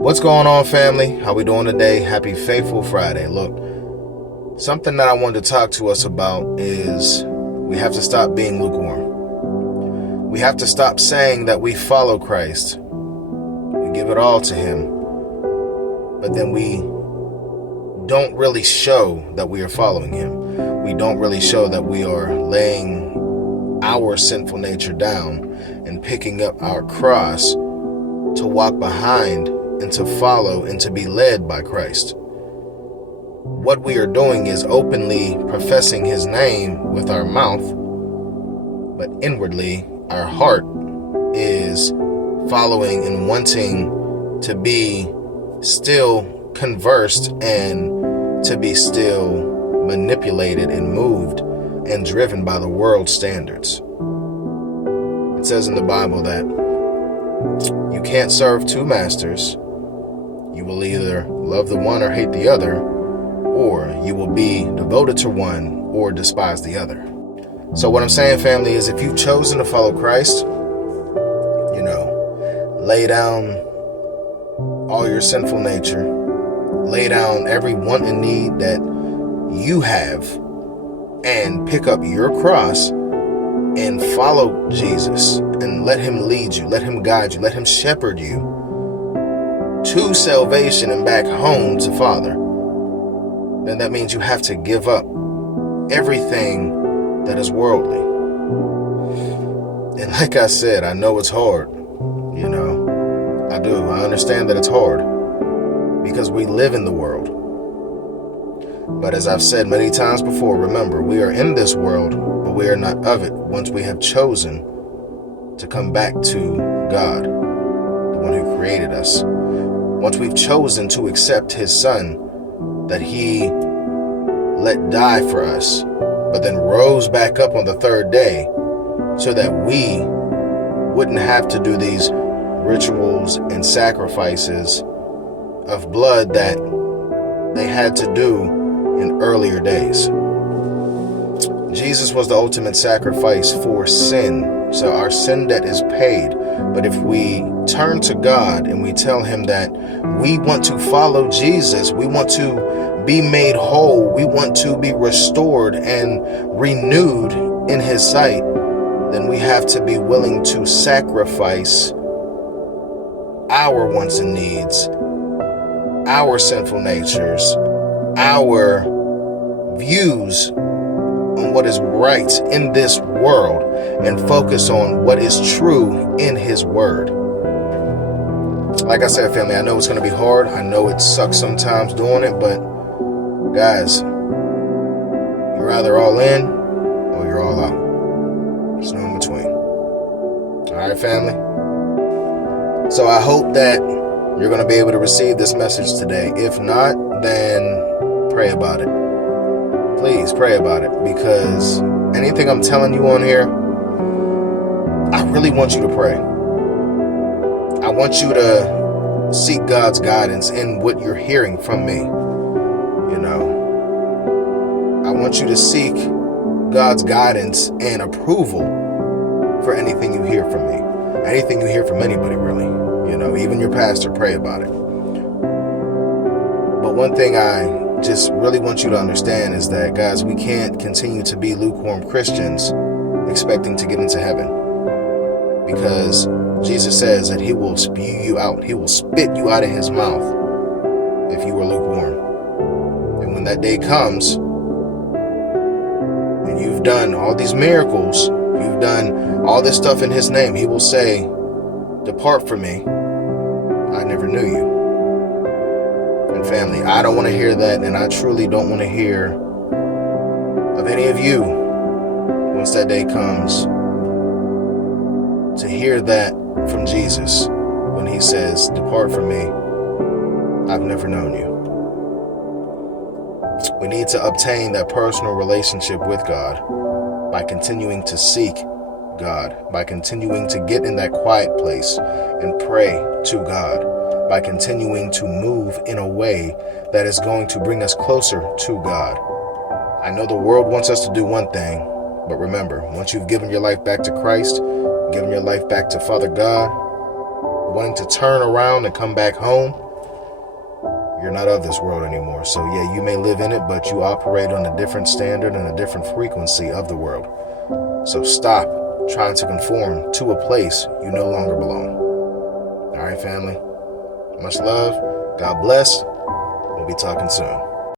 What's going on, family? How we doing today? Happy Faithful Friday. Look, something that I wanted to talk to us about is we have to stop being lukewarm. We have to stop saying that we follow Christ. We give it all to Him. But then we don't really show that we are following Him. We don't really show that we are laying our sinful nature down and picking up our cross to walk behind and to follow and to be led by Christ. What we are doing is openly professing His name with our mouth, but inwardly our heart is following and wanting to be still conversed and to be still manipulated and moved and driven by the world's standards. It says in the Bible that you can't serve two masters. You will either love the one or hate the other, or you will be devoted to one or despise the other. So what I'm saying, family, is if you've chosen to follow Christ, lay down all your sinful nature, lay down every want and need that you have, and pick up your cross and follow Jesus and let Him lead you, let Him guide you, let Him shepherd you to salvation and back home to Father, then that means you have to give up everything that is worldly. And like I said, I know it's hard. I do. I understand that it's hard because we live in the world. But as I've said many times before, remember, we are in this world, but we are not of it once we have chosen to come back to God, the one who created us. Once we've chosen to accept His Son that He let die for us, but then rose back up on the third day so that we wouldn't have to do these rituals and sacrifices of blood that they had to do in earlier days. Jesus was the ultimate sacrifice for sin, so our sin debt is paid. But if we turn to God and we tell Him that we want to follow Jesus, we want to be made whole, we want to be restored and renewed in His sight, then we have to be willing to sacrifice our wants and needs, our sinful natures, our views on what is right in this world, and focus on what is true in His Word. Like I said, family, I know it's going to be hard. I know it sucks sometimes doing it, but guys, you're either all in or you're all out. There's no in between. All right, family? So I hope that you're going to be able to receive this message today. If not, then pray about it. Please pray about it, because anything I'm telling you on here, I really want you to pray. I want you to seek God's guidance in what you're hearing from me. I want you to seek God's guidance and approval for anything you hear from me. Anything you hear from anybody, really. Even your pastor, pray about it. But one thing I just really want you to understand is that, guys, we can't continue to be lukewarm Christians expecting to get into heaven, because Jesus says that He will spew you out. He will spit you out of His mouth if you are lukewarm. And when that day comes and you've done all these miracles, you've done all this stuff in His name, He will say, "Depart from me, I never knew you." And family, I don't want to hear that, and I truly don't want to hear of any of you, once that day comes, to hear that from Jesus when He says, "Depart from me, I've never known you." We need to obtain that personal relationship with God by continuing to seek God, by continuing to get in that quiet place and pray to God, by continuing to move in a way that is going to bring us closer to God. I know the world wants us to do one thing, but remember, once you've given your life back to Christ, given your life back to Father God, wanting to turn around and come back home, You're not of this world anymore. So yeah, you may live in it, but you operate on a different standard and a different frequency of the world. So stop trying to conform to a place you no longer belong. All right, family. Much love. God bless. We'll be talking soon.